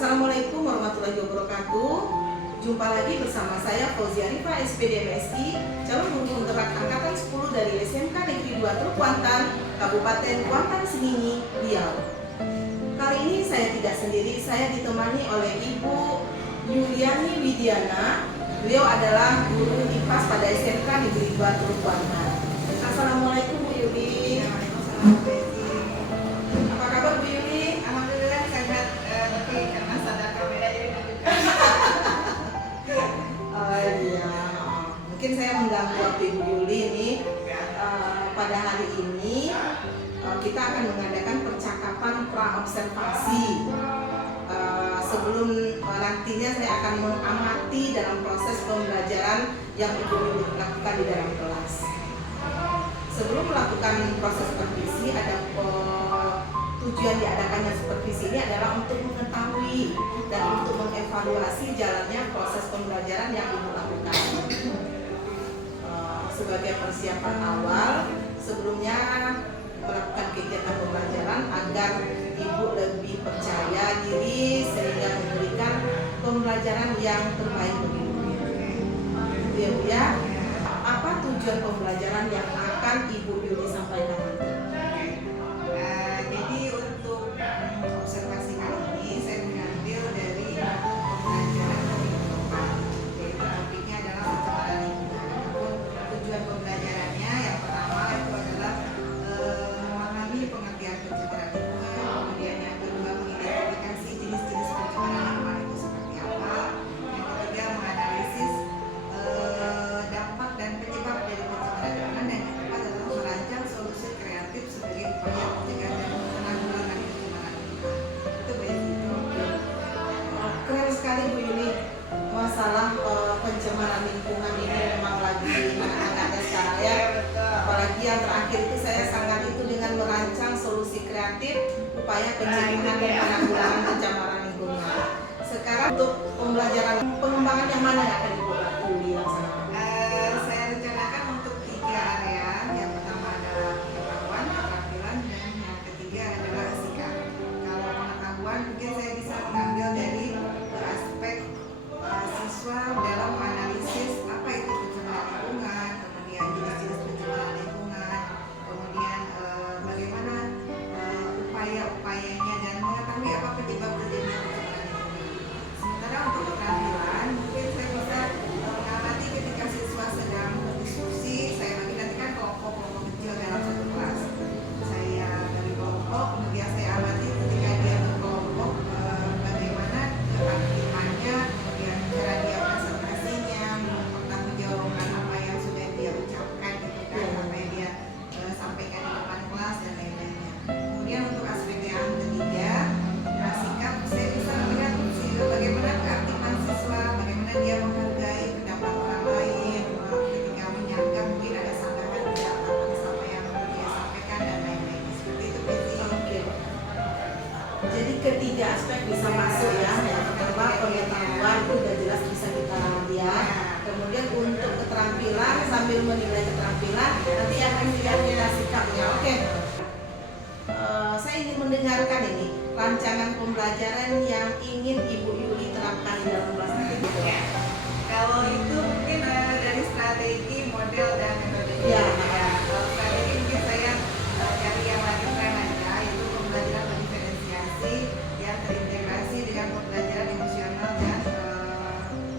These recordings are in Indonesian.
Assalamualaikum warahmatullahi wabarakatuh. Jumpa lagi bersama saya Fauzia Rifa, SPD MSI, calon guru penggerak angkatan 10 dari SMK Negeri 2 Teluk Kuantan, Kabupaten Kuantan Sengingi, Riau. Kali ini saya tidak sendiri, saya ditemani oleh Ibu Yuliani Widiana. Beliau adalah guru IPAS pada SMK Negeri 2 Teluk Kuantan. Assalamualaikum Bu Yuli. Apa kabar Bu Yuli? Alhamdulillah sehat, tapi karena sadar kamera jadi Iya, mungkin saya mengganggu waktu Ibu Yuli ini. Pada hari ini kita akan mengadakan percakapan pra-observasi. Sebelum nantinya saya akan mengamati dalam proses pembelajaran yang Ibu Yuli lakukan di dalam kelas. Sebelum melakukan proses supervisi, ada tujuan diadakannya supervisi ini adalah untuk mengetahui dan untuk mengevaluasi jalannya proses pembelajaran yang Ibu lakukan. Sebagai persiapan awal, sebelumnya melakukan kegiatan pembelajaran agar Ibu lebih percaya diri sehingga memberikan pembelajaran yang terbaik bagi Ibu. Itu ya Bu ya. Apa tujuan pembelajaran yang akan Ibu Yuli sampaikan nanti? Jadi untuk observasi kali ini saya mengambil dari pembelajaran dari Eropa, yaitu topiknya adalah pencemaran lingkungan. Adapun tujuan pembelajarannya yang pertama itu adalah memahami pengertian pencemaran lingkungan, kemudian yang kedua mengidentifikasi jenis-jenis pencemaran lingkungan itu seperti apa, yang ketiga menganalisis dampak dan penyebab dari pencemaran lingkungan, dan yang keempat adalah merancang solusi kreatif sebagai upaya pencegahan dan penanggulangan pencemaran lingkungan. Itu begitu. Keren sekali Bu Yuli. Masalah pencemaran lingkungan ini memang lagi hangat-hangatnya sekarang ya. Apalagi yang terakhir itu saya sangat itu dengan merancang solusi kreatif upaya pencegahan dan penanggulangan pencemaran lingkungan. Sekarang untuk pembelajaran pengembangan yang mana yang akan Ibu Yuli laksanakan? Saya rencanakan untuk 3 area. Yang pertama adalah pengetahuan, keterampilan, dan yang ketiga adalah sikap. Kalau pengetahuan mungkin saya bisa mengambil dari aspek siswa dalam analisis apa itu pencemaran lingkungan, kemudian jenis-jenis pencemaran lingkungan, kemudian bagaimana upaya-upayanya dan mengetahui apa penyebab terjadinya pencemaran lingkungan. Sementara untuk keterampilan mungkin saya bisa mengamati ketika siswa sedang berdiskusi. Saya bagi nanti kan kelompok-kelompok kecil dalam satu kelas. Saya dari kelompok, kemudian saya amati ketika dia berkelompok bagaimana keaktifannya, kemudian cara dia presentasinya, mempertanggungjawabkan apa yang sudah dia ucapkan, gitu kan, apa yang dia sampaikan di depan kelas dan lain-lainnya. Kemudian untuk aspek yang ketiga, sikap, saya bisa melihat bagaimana keaktifan siswa, bagaimana dia menghargai pendapat orang lain, ketika menyanggah mungkin ada sanggahan tidak atas apa yang dia sampaikan dan lain-lain. Seperti itu Bezi. Oke. Jadi ketiga aspek bisa masuk ya. Yang pertama pengetahuan itu sudah jelas bisa kita lihat. Kemudian untuk keterampilan sambil menilai keterampilan nanti akan dilihat kita sikapnya. Oke. Saya ingin mendengarkan ini rancangan pembelajaran yang ingin Ibu Yuli terapkan di dalam kelas nanti. Kalau itu mungkin dari strategi, model, dan metodenya. Ya. Kalau strategi mungkin saya cari yang lagi tren aja, yaitu pembelajaran berdiferensiasi yang terintegrasi dengan pembelajaran emosional dan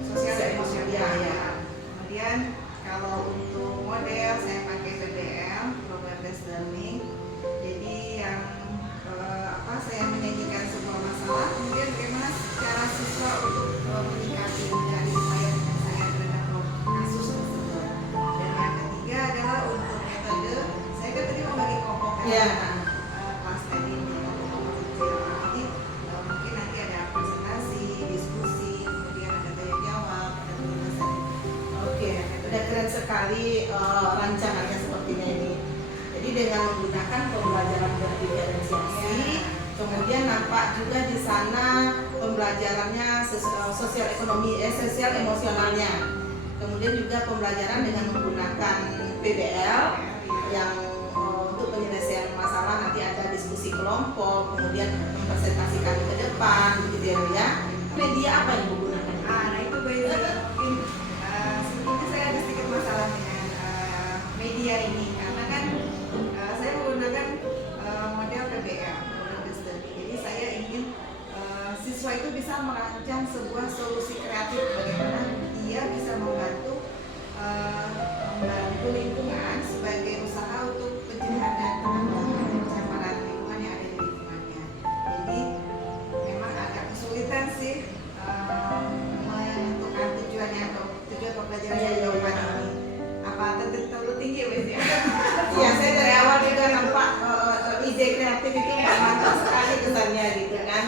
sosial emosional. Ya. Kemudian kalau untuk model saya pakai PBL, program based learning. Jadi yang saya menyajikan sebuah masalah, kemudian bagaimana cara siswa untuk menyikapi dari upaya dengan saya terhadap kasus tersebut. Dan yang ketiga adalah untuk metode, saya kan tadi membagi kelompok Ya. kelas tadi menjadi kelompok kecil. Jadi mungkin nanti ada presentasi, diskusi, kemudian ada tanya jawab, ada penulisan. Oke, udah keren sekali rancangannya sepertinya ini. Jadi dengan menggunakan pembelajaran berdiferensiasi, kemudian nampak juga di sana pembelajarannya sosial emosionalnya. Kemudian juga pembelajaran dengan menggunakan PBL yang untuk penyelesaian masalah nanti ada diskusi kelompok, kemudian mempresentasikan ke depan, gitu ya. siswa itu bisa merancang sebuah solusi kreatif bagaimana dia bisa membantu lingkungan sebagai usaha untuk pencegahan dan penanggulangan pencemaran lingkungan yang ada di lingkungannya. Jadi memang agak kesulitan sih menentukan tujuannya atau tujuan pembelajaran jawaban ini. Apa terlalu tinggi wes ya? Iya, saya dari awal juga nampak ide kreatif itu mantap sekali kesannya gitu kan.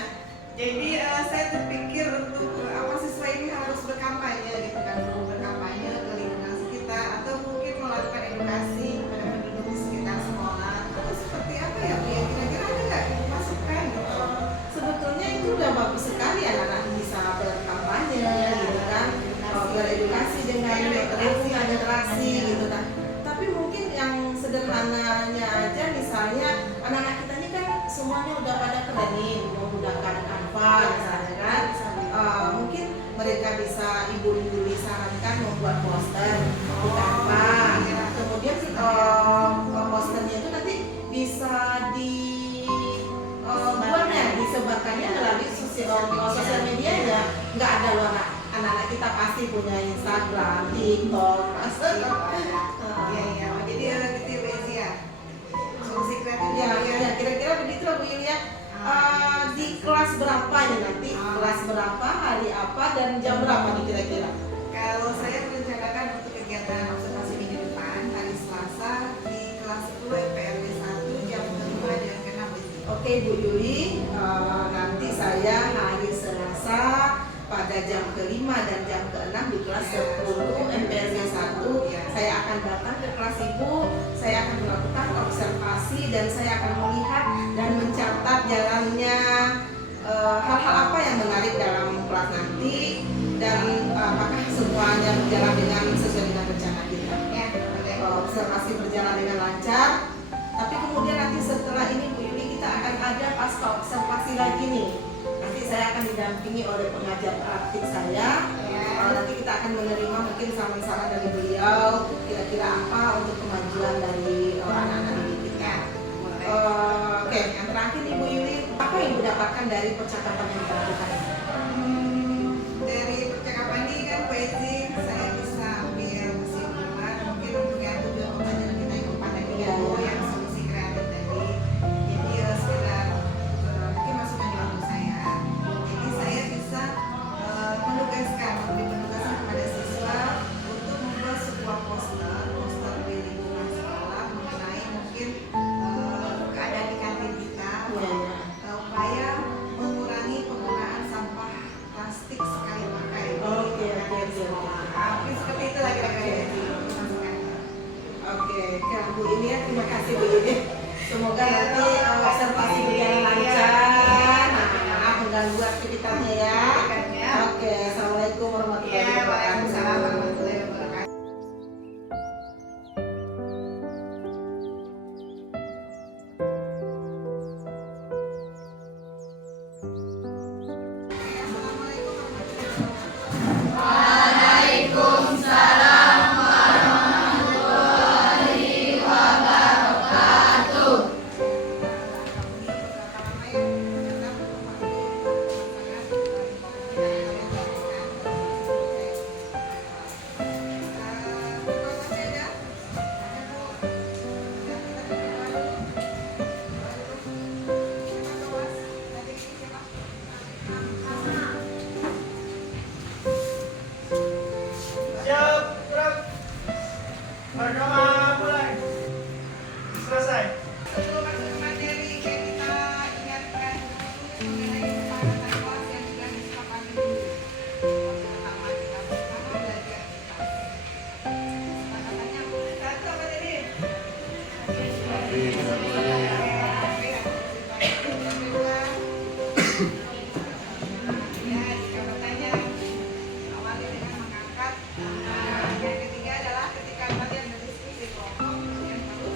Jadi saya terpikir untuk apa siswa ini harus berkampanye gitu kan, berkampanye ke lingkungan sekitar atau mungkin melakukan edukasi kepada penduduk di sekitar sekolah atau seperti apa ya Bu ya, kira-kira ada nggak masukan gitu? Sebetulnya itu udah bagus sekali anak-anak bisa berkampanye gitu kan, beredukasi dengan lingkungan interaksi gitu kan. Tapi mungkin yang sederhananya aja, misalnya anak-anak kita ini kan semuanya udah pada kerenin menggunakan Canva misalnya kan. Mungkin mereka bisa, ibu-ibu disarankan membuat poster di Canva. Kemudian posternya itu nanti bisa disebarkannya melalui sosial media ya. Nggak ada loh anak-anak kita pasti punya Instagram, TikTok, pasti. Iya. Jadi gitu ya Bu Ezi ya. Solusi kreatif Ya, kira-kira begitu lah Bu Yulia. Di kelas berapa ini nanti? Kelas berapa, hari apa, dan jam berapa nih kira-kira? Kalau saya merencanakan untuk kegiatan observasi minggu depan hari Selasa di kelas 10 PRD 1 jam ke-5 dan ke-6 Bu Ezi. Oke Bu Yuli, nanti saya hari Selasa pada jam ke-5 dan jam ke-6 di kelas 10 MPRD 1 saya akan datang ke kelas Ibu, saya akan melakukan observasi dan saya akan melihat dan mencatat jalannya hal-hal apa yang menarik dalam kelas nanti dan apakah semuanya berjalan dengan sesuai dengan rencana kita. Ya, boleh. Observasi berjalan dengan lancar. Tapi kemudian nanti setelah ini Bu Yuli kita akan ada pasca observasi lagi nih. Nanti saya akan didampingi oleh pengajar praktik saya. Nanti kita akan menerima mungkin saran-saran dari beliau kira-kira apa untuk kemajuan dari anak-anak didik kita. Oke, yang terakhir nih Bu Yuli, apa yang Ibu dapatkan dari percakapan yang kita lakukan? Dari percakapan ini kan Bu Ezi, saya bisa ambil kesimpulan mungkin untuk yang tujuan pembelajaran kita yang pada yang solusi kreatif tadi. Jadi sekedar mungkin masukan juga untuk saya. Jadi saya bisa menugaskan kepada siswa untuk membuat sebuah poster di lingkungan sekolah mengenai mungkin keadaan di kantin kita, upaya mengurangi penggunaan sampah plastik sekali pakai. Oke. Mungkin seperti itu lagi Oke, Kak Bu ini ya, terima kasih Bu ini. Semoga nanti observasi berjalan lancar. Maaf mengganggu aktivitasnya ya. Oke, assalamualaikum warahmatullahi wabarakatuh. Waalaikumsalam warahmatullahi wabarakatuh. Assalamualaikum warahmatullahi wabarakatuh. Siap, gerak. Pertama mulai. Selesai. Sebelum masuk ke materi, kita ingatkan dulu mengenai kesepakatan kelas yang sudah disepakati dulu. Pertama kita bersama belajar kita. Kesepakatannya satu apa tadi? Yang kedua, ya jika bertanya awali dengan mengangkat. Yang ketiga adalah ketika kalian berdiskusi kelompok yang terus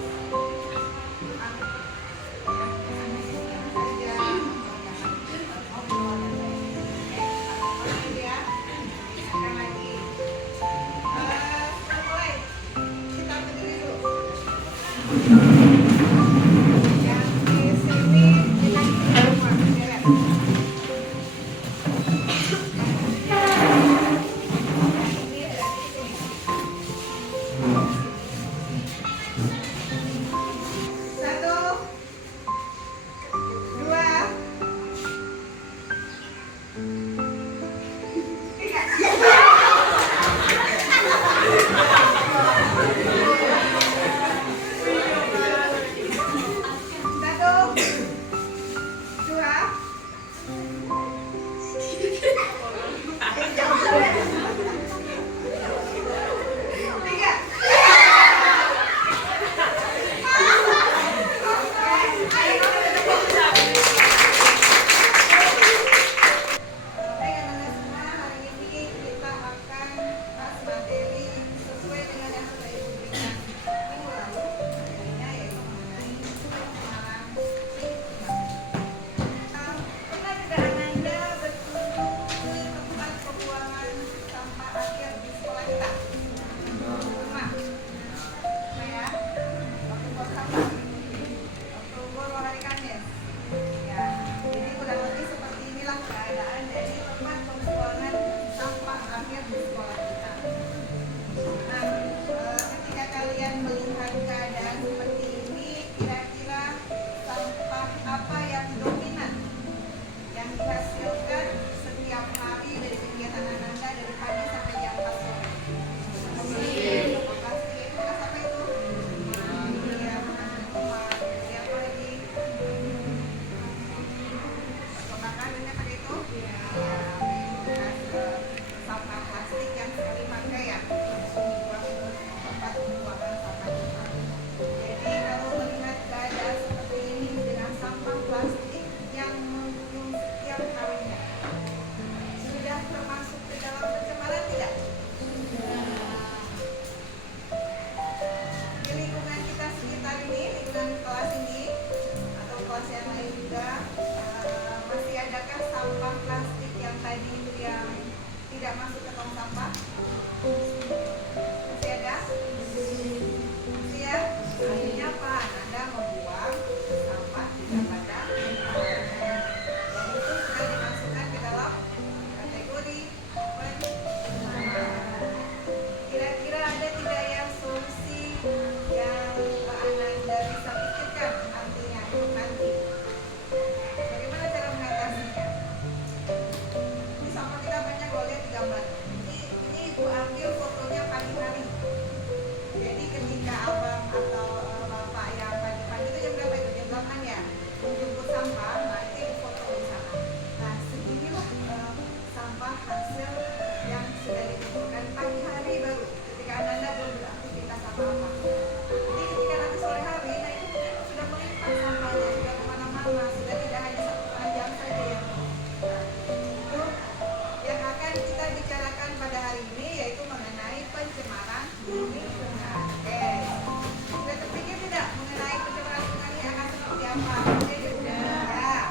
Oke, udah.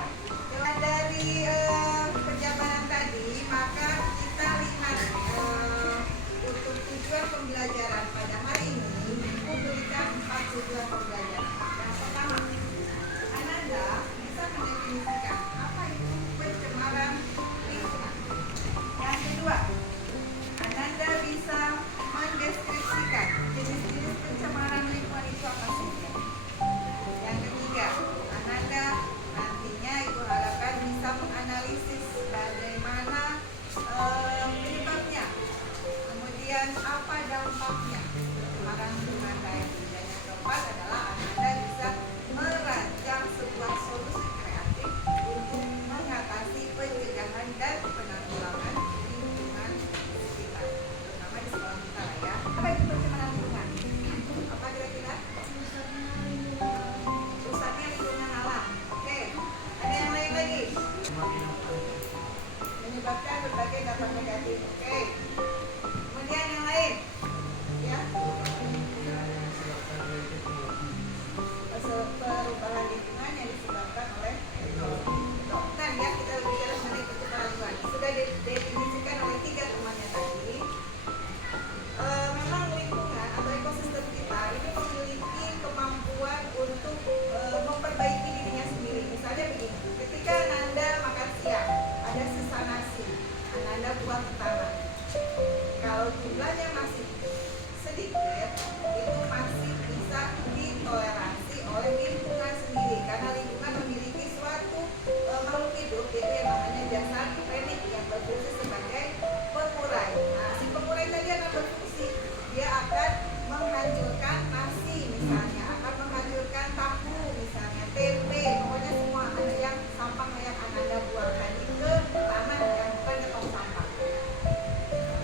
Ya, dari penjabaran tadi, maka kita lihat untuk tujuan pembelajaran pada hari ini, Ibu berikan 4 tujuan pembelajaran. Yang pertama, Ananda bisa mendefinisikan apa itu pencemaran lingkungan. Yang kedua, Ananda bisa mendeskripsikan jenis-jenis pencemaran lingkungan itu apa saja. Yang ketiga, Ananda nantinya Ibu harapkan bisa menganalisis bagaimana penyebabnya, kemudian apa dampaknya pencemaran lingkungan tadi. Dan yang keempat adalah Ananda bisa merancang sebuah solusi kreatif untuk mengatasi pencegahan dan penanggulangan lingkungan sekitar, terutama di sekolah kita lah ya. Apa itu pencemaran lingkungan? Apa kira-kira? Rusaknya lingkungan alam. Oke, ada yang lain lagi? Menyebabkan berbagai dampak negatif. Oke. Kemudian yang lain? Ya. Perubahan lingkungan yang disebabkan oleh teknologi. Nah, ya kita bicara mengenai pencemaran lingkungan. Sudah didefinisikan oleh 3 temannya tadi. Memang lingkungan atau ekosistem kita ini memiliki kemampuan untuk memperbaiki dirinya sendiri. Misalnya begini, ketika Ananda makan siang, ada sisa nasi, Ananda buang ke tanah. Kalau jumlahnya masih sedikit, itu masih bisa ditoleransi oleh lingkungan sendiri, karena lingkungan memiliki suatu makhluk hidup, yaitu yang namanya jasad remik yang berfungsi sebagai pengurai. Nah, si pengurai tadi akan berfungsi, dia akan menghancurkan nasi misalnya, akan menghancurkan tahu misalnya, tempe, pokoknya semua ada yang sampah yang Ananda buang tadi ke tanah yang bukan ke tong sampah.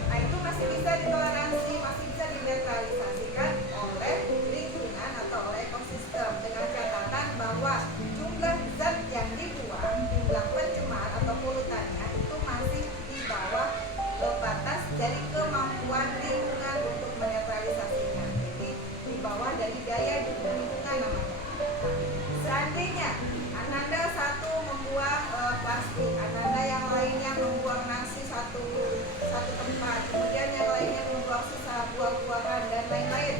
Nah, itu masih bisa ditoleransi, masih bisa dinetralisasikan oleh lingkungan atau oleh ekosistem, dengan catatan bahwa jumlah zat yang dibuang, jumlah pencemar atau polutannya itu masih di bawah batas dari kemampuan lingkungan untuk menetralisasinya. Jadi di bawah dari daya dukung lingkungan namanya. Seandainya Ananda satu membuang plastik, Ananda yang lainnya membuang nasi satu tempat, kemudian yang lainnya membuang sisa buah-buahan dan lain-lain,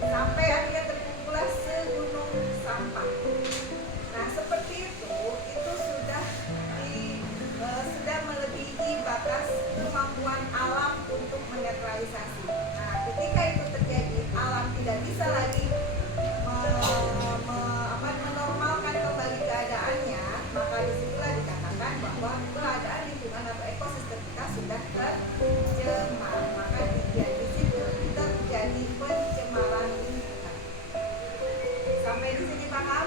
sampai akhirnya terkumpulah segunung sampah. Nah, seperti itu sudah melebihi batas kemampuan alam untuk menetralisasi. Nah, ketika itu terjadi, alam tidak bisa lagi menormalkan kembali keadaannya, maka disitulah dikatakan bahwa keadaan lingkungan atau ekosistem kita sudah tercemar. Maka di situ terjadi pencemaran lingkungan. Sampai di sini paham?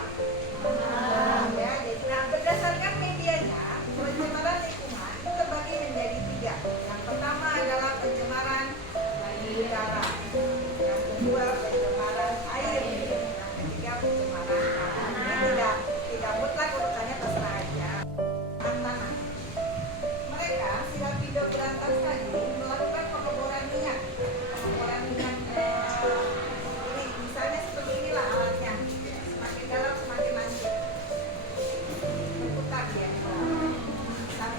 Ya, jadi berdasarkan medianya, pencemaran lingkungan itu terbagi menjadi 3. Yang pertama adalah pencemaran udara, yang kedua pencemaran air, yang ketiga pencemaran tanah. Ini tidak mutlak, urutannya terserah aja. Tanah. Mereka si Lapindo Berantas tadi melakukan pengeboran minyak ini misalnya seperti inilah alatnya, semakin dalam semakin lancip, berputar dia sampai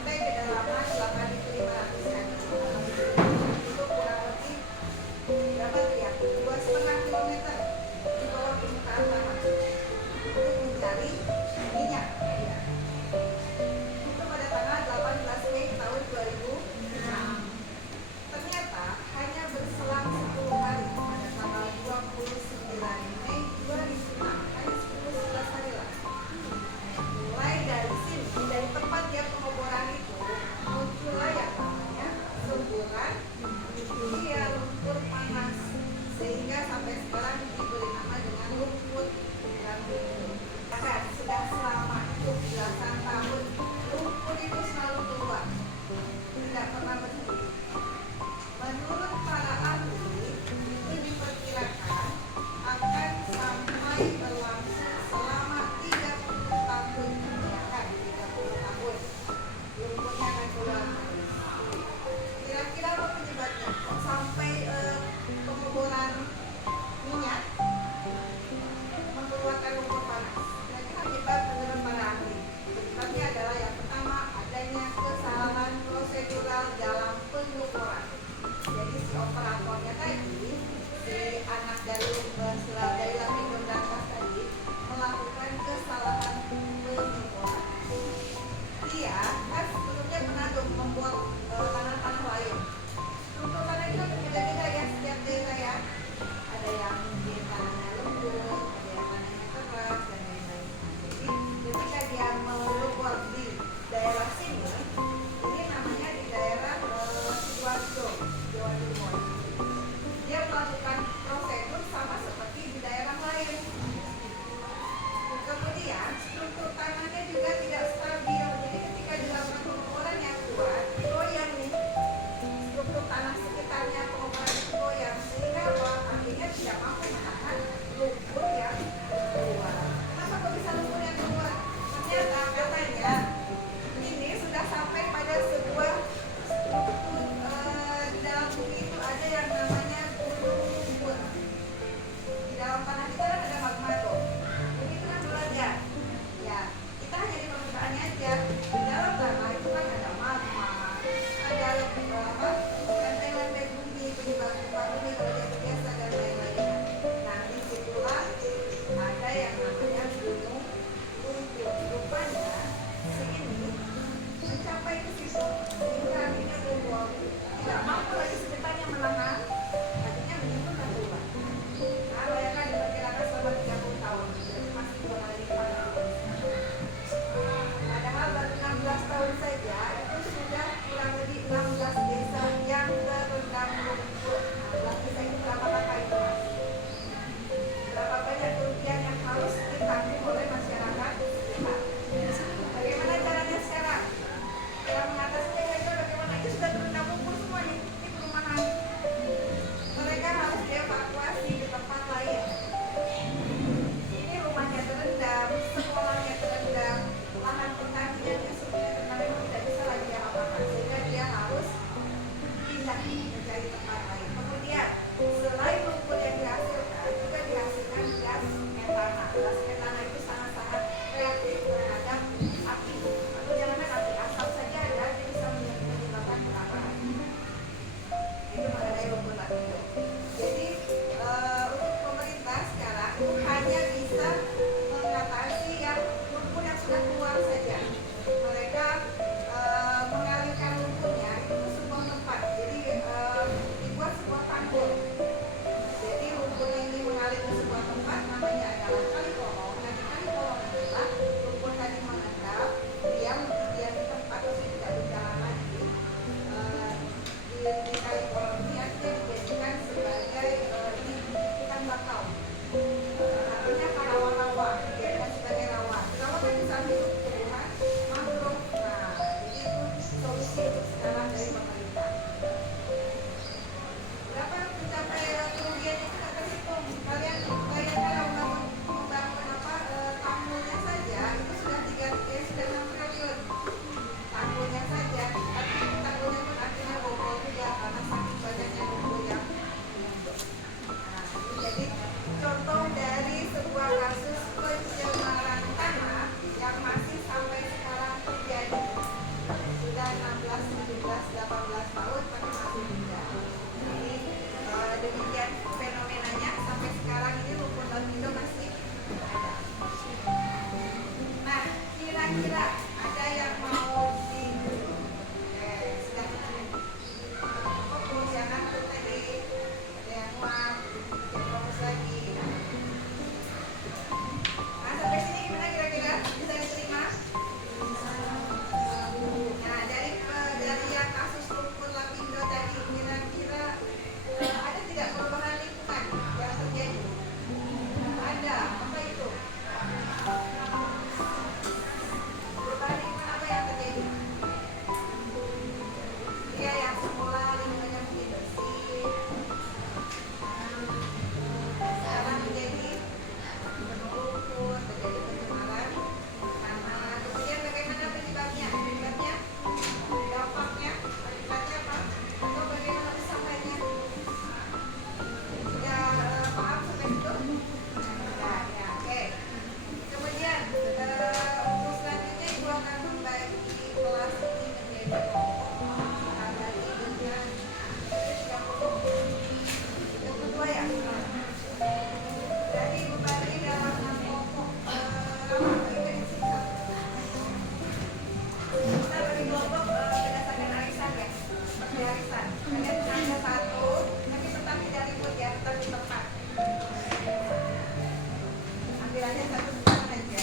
tampilannya satu bulan aja.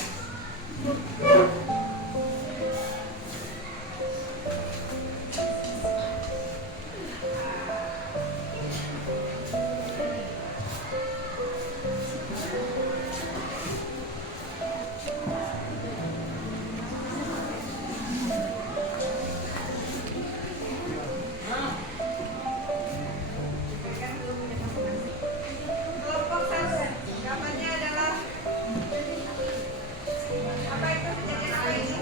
Kelompok satu, gambarnya adalah apa itu kejadian apa ini?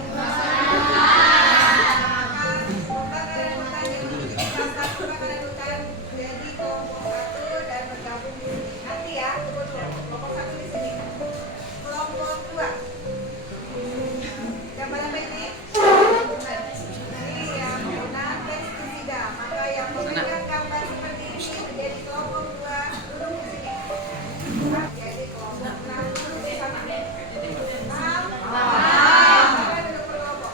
Kebakaran hutan yang memiliki salah satu kebakaran hutan jadi kelompok satu dan bergabung di sini. Nanti ya, tunggu dulu. Kelompok satu di sini. Kelompok dua. Gambar apa ini? Ini yang menggunakan pestisida. Maka yang memegang gambar seperti ini menjadi kelompok dua duduk di sini. Jadi kelompok enam duduk di sana. Enam. Maka duduk berkelompok.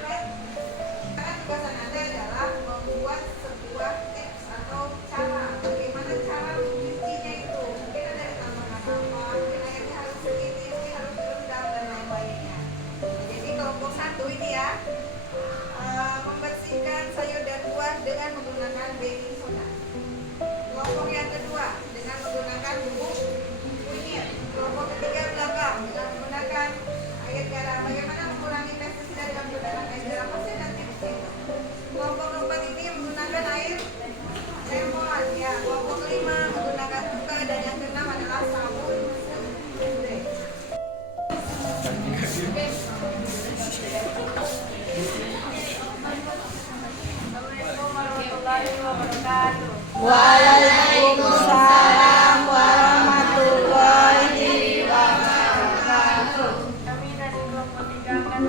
Karena tugasan Anda adalah membuat sebuah tips atau cara bagaimana cara mencucinya itu. Mungkin ada ditambahkan apa, mungkin airnya harus segini, mungkin harus direndam dan lain-lainnya. Jadi kelompok satu ini ya, membersihkan sayur dan buah dengan menggunakan baking soda. Kelompok yang kedua dengan menggunakan bubuk kunyit. Kelompok ketiga belakang dengan menggunakan air garam. Bagaimana mengurangi pestisida dengan menggunakan air garam? Pasti ada tips itu. Kelompok keempat ini menggunakan air lemon. Ya, kelompok kelima menggunakan cuka dan yang keenam adalah sabun kulit. Assalamualaikum warahmatullahi wabarakatuh. Waalaikumsalam warahmatullahi wabarakatuh. Kami dari kelompok 3 akan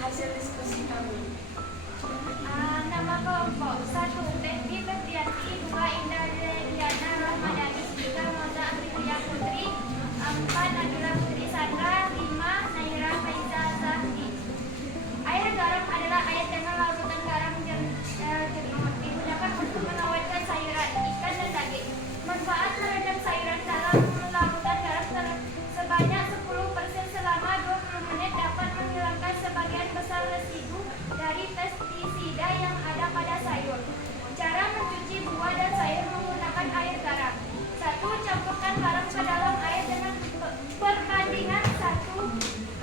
hasil diskusi kami. Nama kelompok 1 Devi Febrianti, 2 Indah Diana Rahmadani, 3 Moza Aprilia Putri, 4 Nadira Putri Sandra, 5 Naira Faiza Zahdi. Air garam adalah air dengan larutan garam jernih, digunakan untuk mengawetkan sayuran, ikan, dan daging. Manfaat merendam sayuran dalam larutan garam sebanyak 10% selama 20 menit dapat menghilangkan sebagian besar residu dari pestisida yang ada pada sayur. Cara mencuci buah dan sayur menggunakan air garam. 1. Campurkan garam ke dalam air dengan perbandingan 1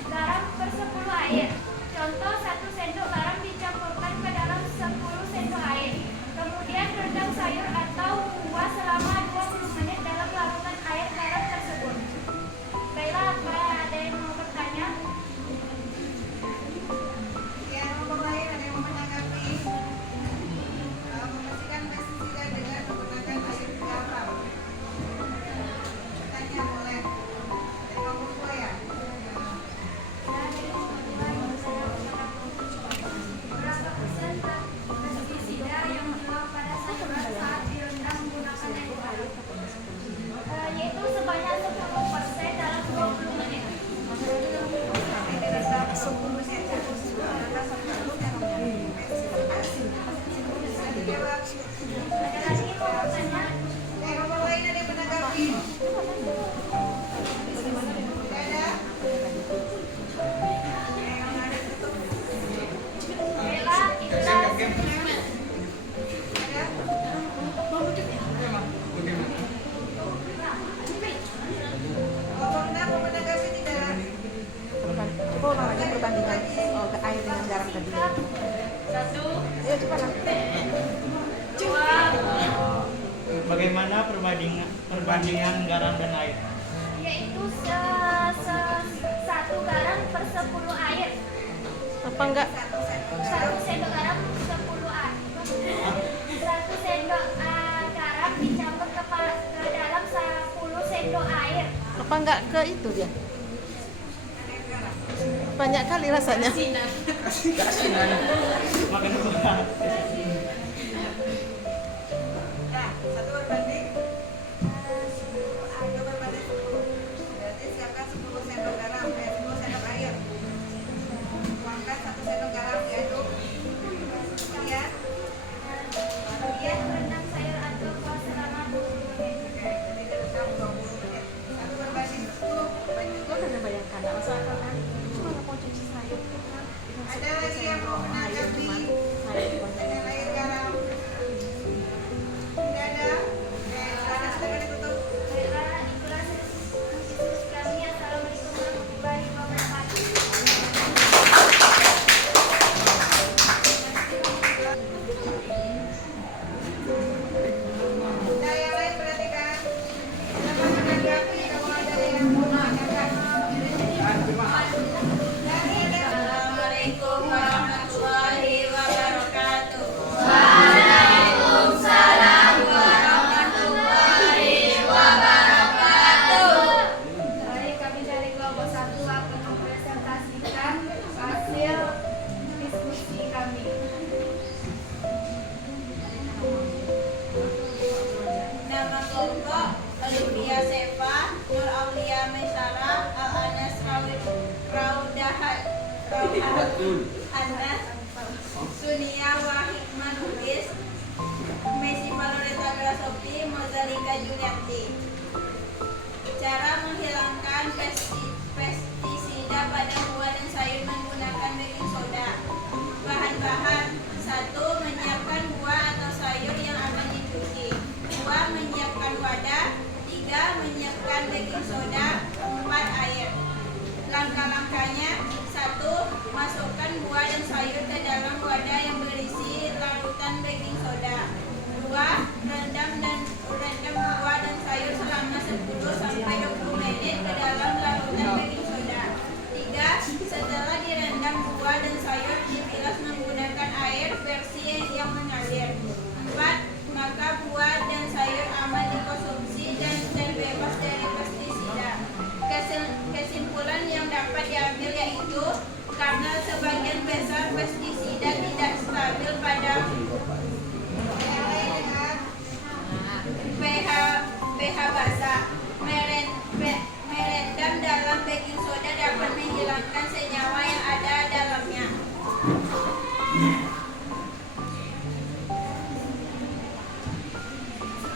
garam per 10 air. Contoh, 1 sendok garam dicampurkan ke dalam 10 sendok air. Kemudian rendam sayur atau buah selama 20 menit dalam larutan air garam tersebut. Baiklah, apa ada yang mau bertanya? Ya, kelompok lain ada yang mau menanggapi membersihkan pestisida dengan menggunakan air garam. Tanya boleh. Dari kelompok dua ya. Berapa persen pestisida yang hilang pada sayuran saat direndam menggunakan air garam? Yaitu sebanyak 10% dalam 20 menit. Dijawab. Ada lagi yang mau bertanya? Kelompok lain ada yang menanggapi? Tidak ada? Yang ada tutup. Baiklah, itulah Ada? Kelompok enam mau menanggapi tidak? Coba ulang lagi perbandingan ke air dengan garam tadi. 1, Ayo cepat lah. 2, Bagaimana perbandingan garam dan air? yaitu 1 garam per 10 air. Apa enggak? 1 sendok garam 10 air. 1 sendok garam dicampur ke dalam 10 sendok air. Apa enggak ke itu dia? Banyak kali rasanya. Makan buah. Nah, satu berbanding nama kelompok Olivia Seva, Nur Aulia Maisara, Al-Anas Raudahat Anas, Sunia Wahikman Lubis, Messi Valoreta Grasopi, Mozalika Julianti. Cara menghilangkan pestisida pada buah dan sayur menggunakan baking soda. Bahan-bahan: 1. Menyiapkan buah atau sayur yang akan dicuci. 2. Menyiapkan wadah. 3. Menyiapkan baking soda. 4. Air. Langkah-langkahnya: 1. Masukkan buah dan sayur ke dalam wadah yang berisi larutan baking soda. 2. Rendam buah dan sayur selama 10-20 menit ke dalam larutan baking soda. 3. Setelah direndam buah dan sayur dibilas menggunakan air versi yang mengalir. 4. Maka buah dan sayur aman dikonsumsi dan terbebas dari pestisida. Kesimpulan yang dapat diambil yaitu karena sebagian besar pestisida tidak stabil pada pH basa, merendam dalam baking soda dapat menghilangkan senyawa yang ada dalamnya.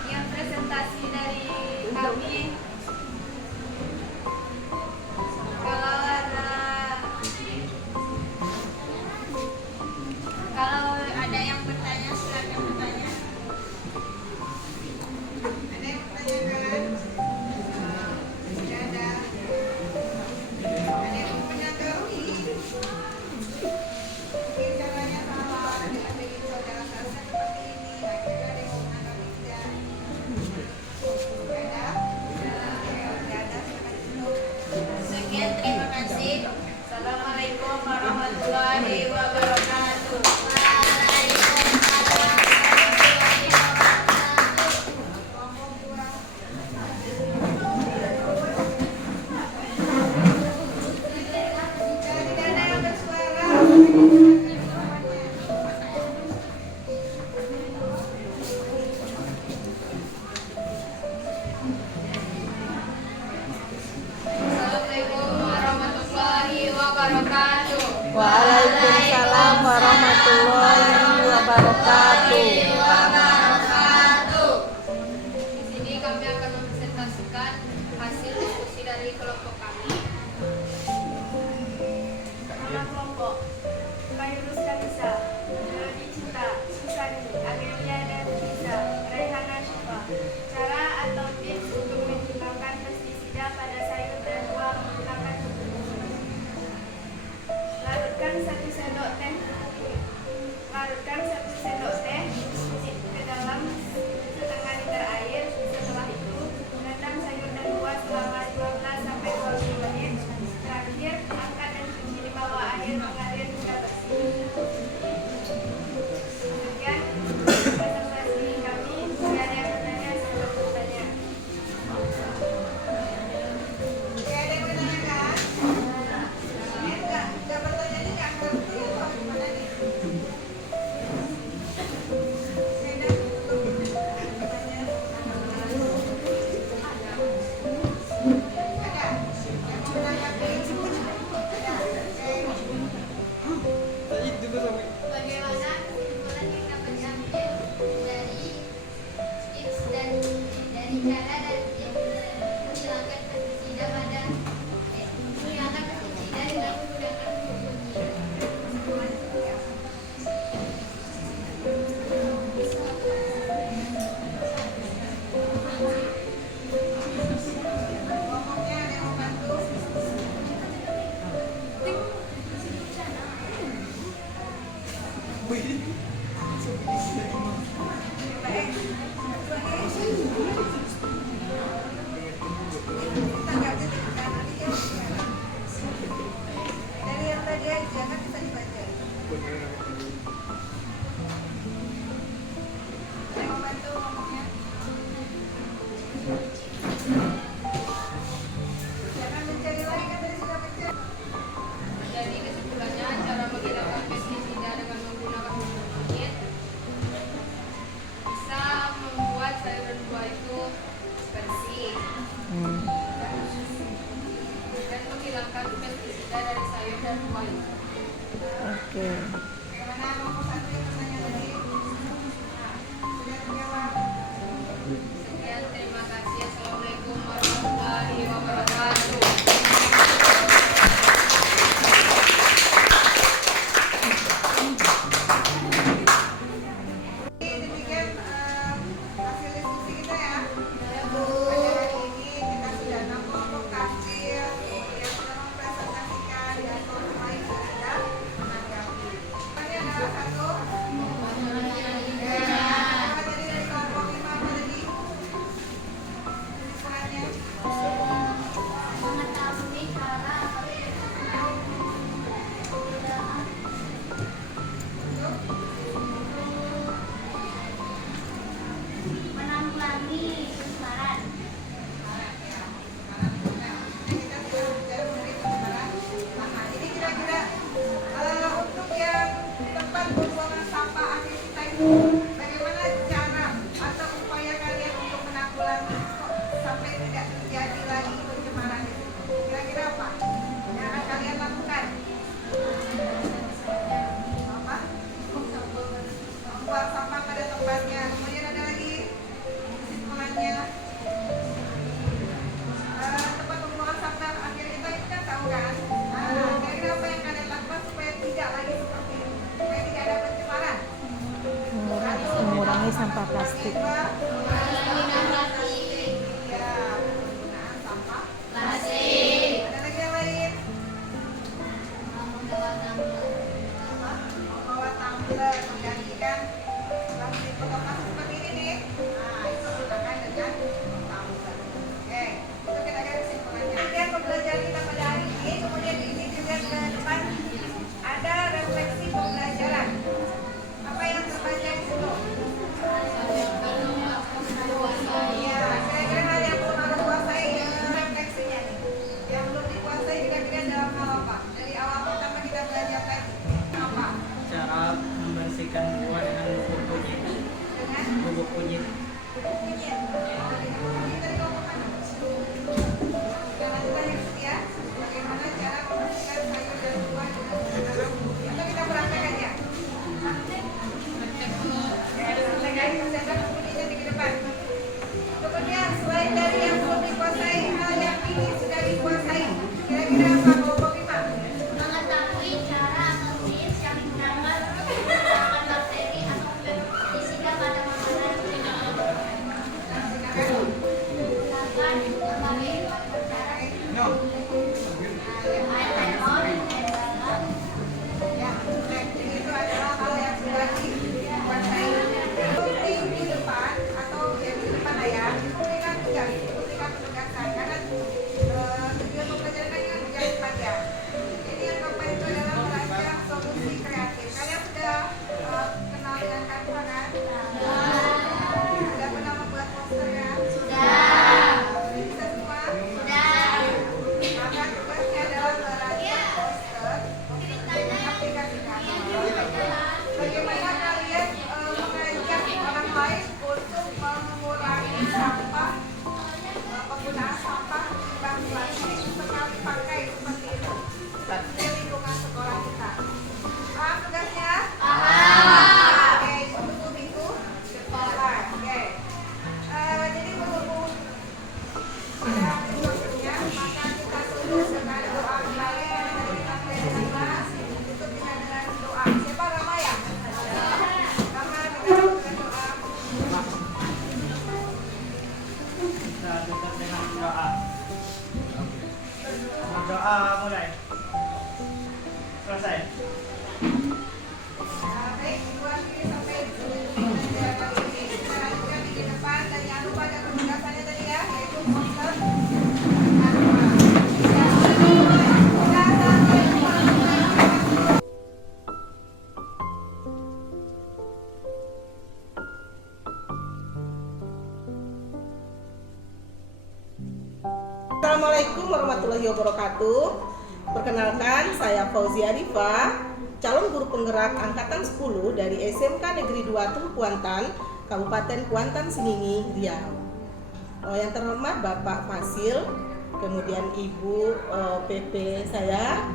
Yang presentasi dari kami, kalau ada yang bertanya silakan bertanya. Ada yang bertanyakan? Tidak ada. Ada yang menanggapi? Mungkin caranya salah dengan baking soda rasa seperti ini. Akhirnya ada yang menanggapi tidak? Ada? Tidak ada. Silakan dulu. Sekian, terima kasih. Assalamualaikum warahmatullahi wabarakatuh. Assalamualaikum warahmatullahi wabarakatuh. Waalaikumsalam warahmatullahi wabarakatuh. Di sini kami akan mempresentasikan hasil diskusi dari kelompok kami. Nama kelompok Mayurus Kalisa, Melodi Cinta, Susani, Amelia dan Lisa, Raihana Syifa. Cara atau tips untuk menghilangkan pestisida pada sayur dan buah menggunakan larutkan 1 sendok teh ke dalam setengah liter air. Setelah itu rendam sayur dan buah selama 15-20 menit. Terakhir angkat dan cuci di bawah air mengalir hingga bersih. Demikian presentasi kami. Jika ada yang bertanya silakan bertanya. Oke, ada yang menanyakan? Ini enggak bertanya ini enggak ngerti atau gimana nih? Saya tutup bertanya. Ada? Yang mau menanggapi? Ada? Oke. Bagaimana kesimpulan yang dapat diambil dari tips dan dari cara dan tips menghilangkan pestisida dengan menggunakan pupuk. Ngomongnya ada yang mau bantu? Baik. dan poin. Oke. Bagaimana kelompok 1 yang bertanya tadi? Nah, sudah terjawab. Sekian, terima kasih. Assalamualaikum warahmatullahi wabarakatuh. Demikian hasil diskusi kita ya. Pada hari ini kita sudah 6 kelompok kecil, kemudian sudah mempresentasikan dan kelompok lain juga sudah menanggapi. Ini adalah satu. Apa tadi dari kelompok 5 apa tadi? Kesimpulannya. Mengetahui cara menanggulangi pencemaran. Kita sudah bicara mengenai pencemaran lahan. Ini kira-kira untuk yang tempat pembuangan sampah akhir kita itu, bagaimana cara atau upaya kalian untuk menanggulangi sampai tidak terjadi lagi pencemaran itu? Kira-kira apa yang akan kalian lakukan? Apa? Membuang sampah pada tempatnya. Kemudian ada lagi kesimpulannya. Tempat pembuangan sampah akhir kita itu kan tahu kan? Kira-kira apa yang kalian lakukan supaya tidak lagi seperti itu, supaya tidak ada pencemaran? Mengurangi sampah plastik. Penggunaan sampah plastik. Ada lagi yang lain? Membawa tumbler, menggantikan plastik botol plastik seperti ini nih. Nah, itu gunakan dengan tumbler. Oke, itu kira-kira kesimpulannya. Kemudian pembelajaran kita pada hari ini, kemudian ini juga ke depan ada refleksi pembelajaran. Apa yang terbaca di situ? Ya, kira-kira hal yang belum ada kuasai refleksinya nih. Yang belum dikuasai kira-kira dalam hal apa? Dari awal pertama kita belajar tadi apa? Cara membersihkan buah dengan bubuk kunyit. Dengan Bubuk kunyit. kunyit. Ini tadi ngomong mana? Kita lakukan yang setia. Bagaimana cara membersihkan sayur dan buah dengan menggunakan bubuk kunyit. Atau kita praktekkan ya? Praktekkan, siapkan kunyitnya di depan. Kemudian selain dari yang belum dikuasai, hal yang ini sudah dikuasai. Kira-kira apa kelompok 5? Mengetahui cara atau tips yang digunakan untuk menghilangkan bakteri atau pestisida pada makanan. Silakan. Menggunakan berbagai cara air lemon, air galon. Ya, jadi itu adalah hal yang sudah dikuasai. Minggu depan atau ya minggu depan lah ya, berikan tugas, berikan penugasan karena tujuan pembelajaran kan dengan tugas panjang. Jadi yang keempat itu adalah merancang solusi kreatif. Kalian sudah kenal dengan Canva kan? Sudah pernah membuat poster ya? Sudah bisa semua? Maka tugasnya adalah merancang poster untuk aplikasikan. Bagaimana kalian mengajak orang lain untuk mengurangi sampah, penggunaan sampah limbah plastik sekali pakai seperti itu di lingkungan sekolah kita. Paham tugasnya? Paham. Oke, tunggu minggu depan. Oke. Jadi berhubung sudah waktunya, maka kita tutup dengan doa kembali yang tadi kita bahas. Tutup dengan doa. Siapa Rama ya? Rama, kita tutup dengan doa. Kita tutup dengan doa. Berdoa mulai. Selesai. Baik, dua kiri sampai pembelajaran kali ini. Kita lanjutkan minggu depan dan jangan lupa ada penugasannya tadi ya, yaitu poster. Assalamualaikum warahmatullahi wabarakatuh. Assalamualaikum warahmatullahi wabarakatuh. Perkenalkan, saya Fauzia Rifa, calon guru penggerak angkatan 10 dari SMK Negeri 2 Tung Kuantan, Kabupaten Kuantan Sengingi, Riau. Yang terhormat Bapak Fasil, kemudian Ibu PP saya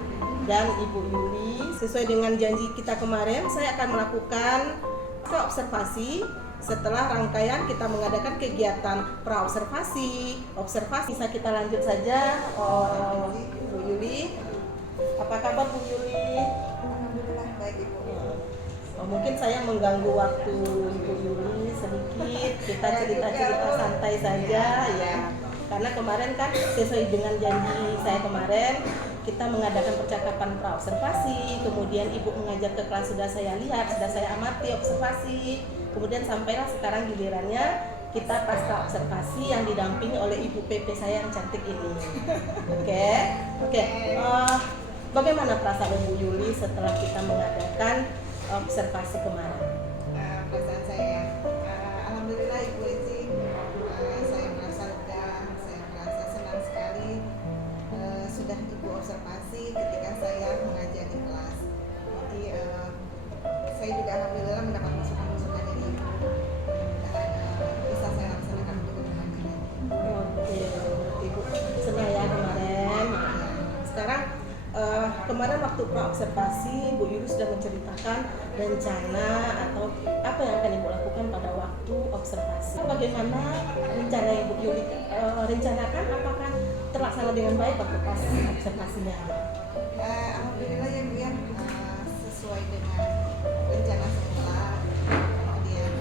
dan Ibu Yuli. Sesuai dengan janji kita kemarin, saya akan melakukan observasi. Setelah rangkaian kita mengadakan kegiatan praobservasi, observasi. Bisa kita lanjut saja, Bu Yuli. Apa kabar Bu Yuli? Alhamdulillah baik Ibu. Mungkin saya mengganggu waktu Ibu Yuli sedikit. Kita cerita-cerita santai saja ya. Karena kemarin kan sesuai dengan janji saya kemarin, kita mengadakan percakapan praobservasi. Kemudian Ibu mengajar ke kelas, sudah saya lihat, sudah saya amati observasi. Kemudian sampailah sekarang gilirannya kita pasca observasi yang didampingi oleh Ibu PP saya yang cantik ini. Oke. Bagaimana perasaan Bu Yuli setelah kita mengadakan observasi kemarin? Perasaan saya, alhamdulillah Ibu Eci, saya merasa lega, saya merasa senang sekali sudah Ibu observasi ketika saya mengajar di kelas. Jadi saya juga alhamdulillah mendapat masukan-masukan dari Ibu dan bisa saya laksanakan untuk kedepannya. Oke, Ibu senang ya kemarin. Sekarang kemarin waktu praobservasi, Bu Yuli sudah menceritakan rencana atau apa yang akan Ibu lakukan pada waktu observasi. Bagaimana rencana yang Bu Yuli rencanakan, apakah terlaksana dengan baik waktu pas observasinya? Alhamdulillah ya Bu ya, sesuai dengan rencana semula. Kemudian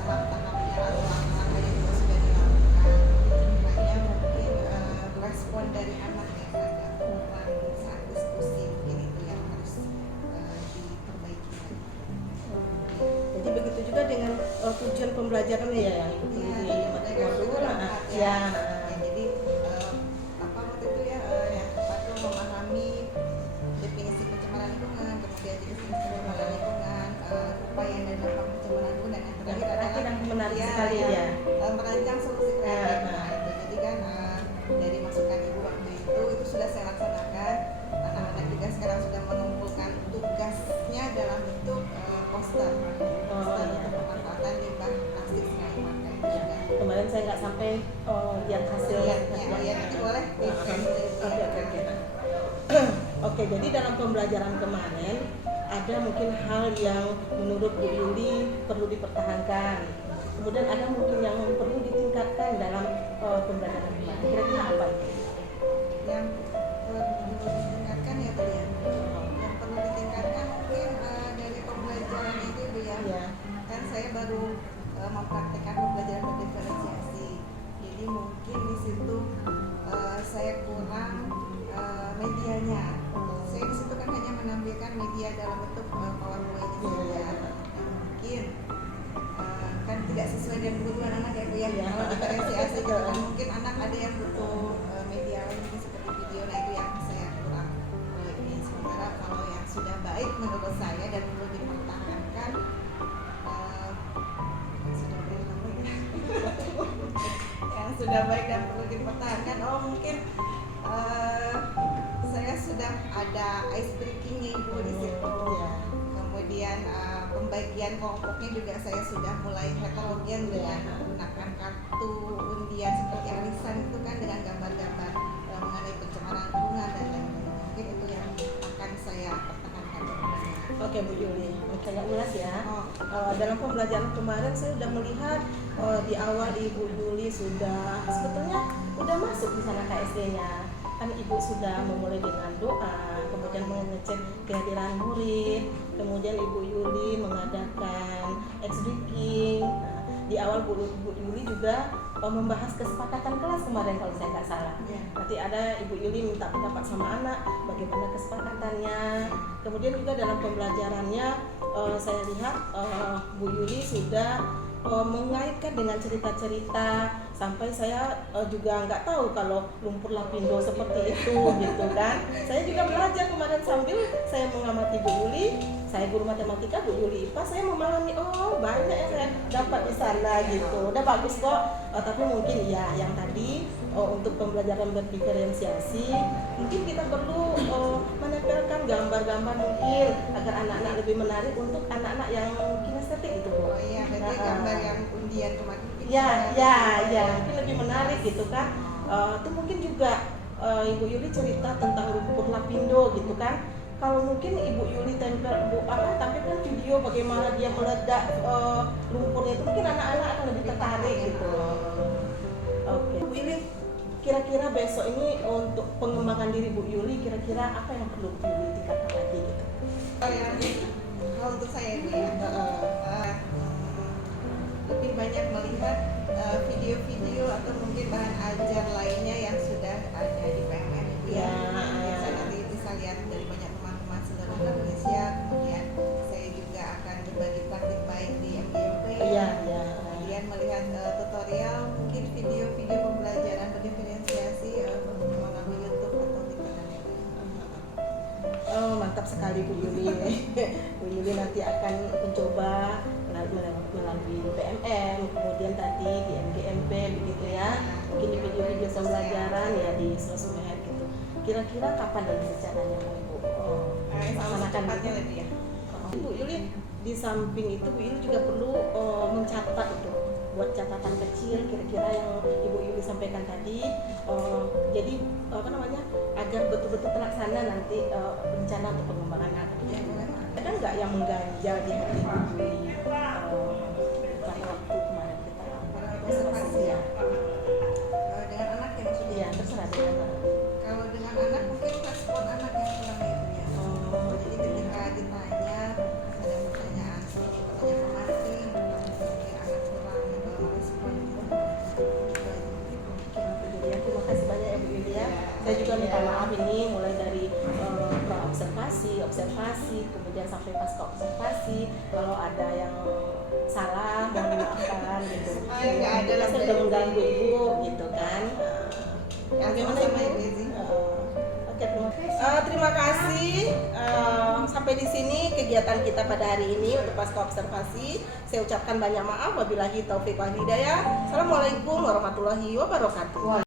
tahap-tahapnya atau langkah-langkahnya juga sudah dilakukan. Hanya mungkin respon dari anak yang agak kurang saat diskusi, mungkin itu yang harus diperbaiki. Jadi begitu juga dengan tujuan pembelajarannya ya yang Ibu Yuli ya. Jadi waktu itu ya yang tepat itu memahami definisi pencemaran lingkungan, kemudian definisi pencemaran lingkungan, upaya dan dampak pencemaran lingkungan, dan yang terakhir adalah menarik sekali ya. Merancang solusi kreatif. Nah, itu jadi kan dari masukan Ibu waktu itu sudah saya laksanakan. Anak-anak juga sekarang sudah mengumpulkan tugasnya dalam bentuk poster untuk pemanfaatan limbah plastik sekali pakai. Kemarin saya nggak sampai lihat hasilnya. Ya, nanti boleh. Oke, jadi dalam pembelajaran kemarin ada mungkin hal yang menurut Bu Yuli perlu dipertahankan. Kemudian ada mungkin yang perlu ditingkatkan dalam pembelajaran kemarin. Kira-kira apa itu? Yang perlu ditingkatkan ya Bu ya. Yang perlu ditingkatkan mungkin dari pembelajaran itu Bu ya. Kan saya baru mempraktikkan pembelajaran berdiferensiasi. Jadi mungkin di situ saya kurang medianya. Saya di situ kan hanya menampilkan media dalam bentuk PowerPoint saja. Mungkin kan tidak sesuai dengan kebutuhan anak ya Bu ya. Kalau diferensiasi gitu kan mungkin anak ada yang butuh media lain seperti video, nah itu yang saya kurang ini. Sementara kalau yang sudah baik menurut saya dan perlu dipertahankan yang sudah baik dan perlu dipertahankan, mungkin saya sudah ada ice breakingnya Ibu di situ. Kemudian pembagian kelompoknya juga saya sudah mulai heterogen dengan menggunakan kartu undian seperti arisan itu kan dengan gambar-gambar mengenai pencemaran lingkungan dan lain-lain. Mungkin itu yang akan saya pertahankan. Oke Bu Yuli, saya ulas ya. Dalam pembelajaran kemarin saya sudah melihat di awal Ibu Yuli sudah sebetulnya udah masuk di sana KSD-nya. Kan Ibu sudah memulai dengan doa, kemudian mengecek kehadiran murid, kemudian Ibu Yuli mengadakan ex-breaking. Di awal Bu Yuli juga membahas kesepakatan kelas kemarin kalau saya nggak salah. Nanti ada Ibu Yuli minta pendapat sama anak bagaimana kesepakatannya. Kemudian juga dalam pembelajarannya saya lihat Bu Yuli sudah mengaitkan dengan cerita-cerita sampai saya juga nggak tahu kalau lumpur lapindo seperti itu gitu kan. Saya juga belajar kemarin sambil saya mengamati Bu Yuli, saya guru matematika, Bu Yuli IPA, saya memahami banyak yang saya dapat di sana gitu. Udah bagus kok, tapi mungkin ya yang tadi untuk pembelajaran berdiferensiasi mungkin kita perlu menempelkan gambar-gambar mungkin agar anak-anak lebih menarik untuk anak-anak yang kinestetik gitu. Oh iya, berarti gambar yang undian kemarin. Ya, mungkin lebih menarik gitu kan. Itu mungkin juga Ibu Yuli cerita tentang lumpur lapindo gitu kan. Kalau mungkin Ibu Yuli tampilkan video bagaimana dia meledak lumpurnya itu, mungkin anak-anak akan lebih tertarik gitu. Oke. Bu Yuli, kira-kira besok ini untuk pengembangan diri Bu Yuli, kira-kira apa yang perlu Bu Yuli tingkatkan lagi gitu? Kalau untuk saya Bu ya, lebih banyak melihat video-video atau mungkin bahan ajar lainnya yang sudah ada di PMN Bu ya. Yang saya nanti bisa lihat dari banyak teman-teman seluruh Indonesia. Kemudian saya juga akan berbagi praktik baik di MGMP. Kemudian melihat tutorial, mungkin video-video pembelajaran berdiferensiasi melalui YouTube atau TikTok dan lain-lain. Oh, mantap sekali Bu Yuli. Bu Yuli nanti akan mencoba melalui PMM, kemudian tadi di MGMP begitu ya. Mungkin di video-video pembelajaran ya di sosmed gitu. Kira-kira kapan dari rencananya Bu? Secepatnya lebih ya. Bu Yuli, di samping itu Bu Yuli juga perlu mencatat itu, buat catatan kecil kira-kira yang Ibu Yuli sampaikan tadi. Jadi agar betul-betul terlaksana nanti rencana untuk pengembangan anak. Ada nggak yang mengganjal di hati Ibu Yuli pada waktu kemarin kita Observasi ya. Dengan anak ya maksudnya. Iya, terserah dengan Kalau dengan anak mungkin respon anak yang kurang ya Bu ya. Jadi ketika ditanya ada pertanyaan seperti pertanyaan pemancing, mungkin anak kurang merespon gitu. Terima kasih banyak ya Bu Yuli ya. Saya juga minta maaf ini mulai dari observasi, kemudian sampai pasca observasi. Kalau ada yang salah mohon dimaafkan gitu. Nggak ada lah, saya udah mengganggu Ibu gitu kan. Bagaimana sama Ibu? Ibu Ezi. Oke, terima kasih. Sampai di sini kegiatan kita pada hari ini untuk pasca observasi. Saya ucapkan banyak maaf. Wabillahi taufiq wal hidayah. Assalamualaikum warahmatullahi wabarakatuh.